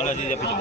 అలా చెప్పించు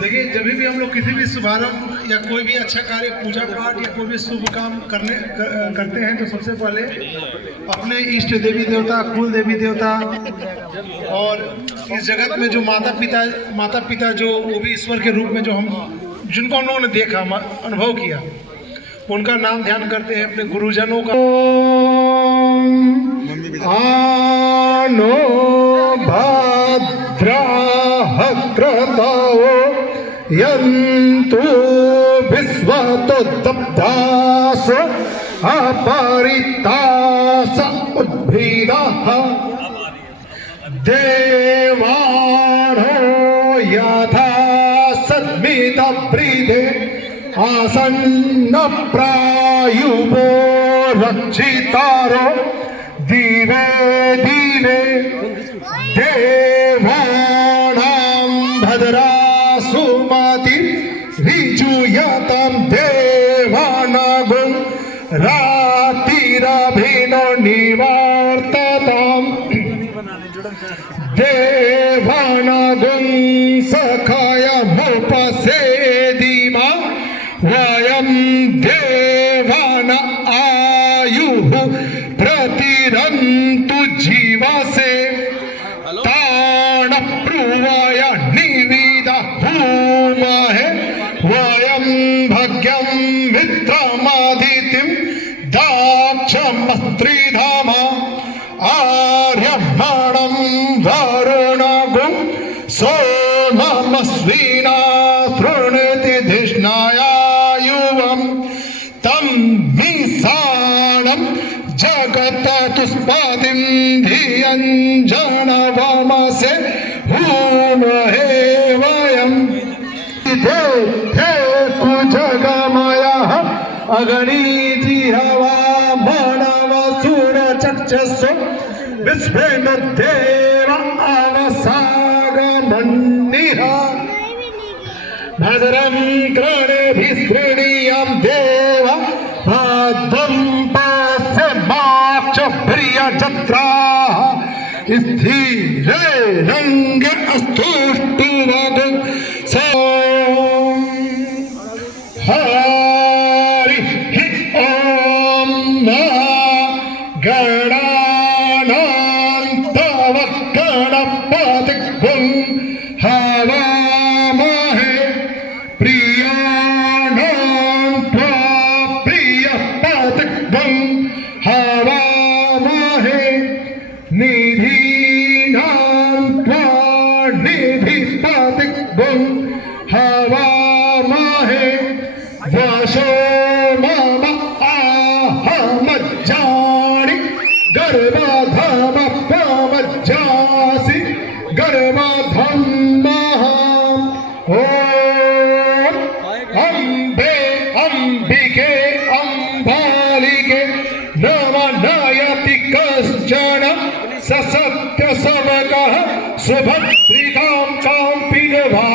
देखिए, जब भी हम लोग किसी भी शुभारंभ या कोई भी अच्छा कार्य, पूजा पाठ या कोई भी शुभ काम करते हैं तो सबसे पहले अपने इष्ट देवी देवता, कुल देवी देवता और इस जगत में जो माता पिता जो वो भी ईश्वर के रूप में जो हम जिनको उन्होंने देखा, अनुभव किया, उनका नाम ध्यान करते हैं। अपने गुरुजनों का आनो भद्राः क्रताओ यन्तु विश्वतो दब्धास अपरितास उद्भिदाः देवानो यथा सद्मितवृधे आसन्न प्रायुवो रक्षितारो दिवे दिवे देवानां भद्रासुमति ऋजुयतं देवानागुं रातिरभिनो निवर्तताम् देवानागुं सखायमुपसेदिमा वयं देवान आयुः प्रतिरन्तु जीवसे ताण प्रुवय निविदा भूमहे वयं भाग्यं मित्रमादितिं दाक्षमस्त्रिधामा आर्यमाणं वरुणगुं सोममस्विना तृणति धिष्णायायुवं तं मिसाणं जगततुष्पतिं धियञ्जनवमसे भूमहे वयं ते कुजगमयः अगणितिहवा मानवसुरचक्षुः विश्वेन्द्रदेव अवसागमन्निः भद्रं कर्णेभिः शृणीयां देव भद्रं प्रियजत्राः स्थिरैरङ्ग अस्तुष्टुवगं हरिः ॐ गणानां तव गणपतिं हवामहे प्रियाणां त्वा प्रियपतिं हवामहे निधीनां त्वा निधिपतिं हवामहे वशो मम आहमज्जानि गर्भधमपमज्जासि गर्भधम्महम् ॐ अम्बे अम्बिके अम्बालिके नमनयति कश्चन ससत्यसवकः सुभद्रिकां कां पिनवा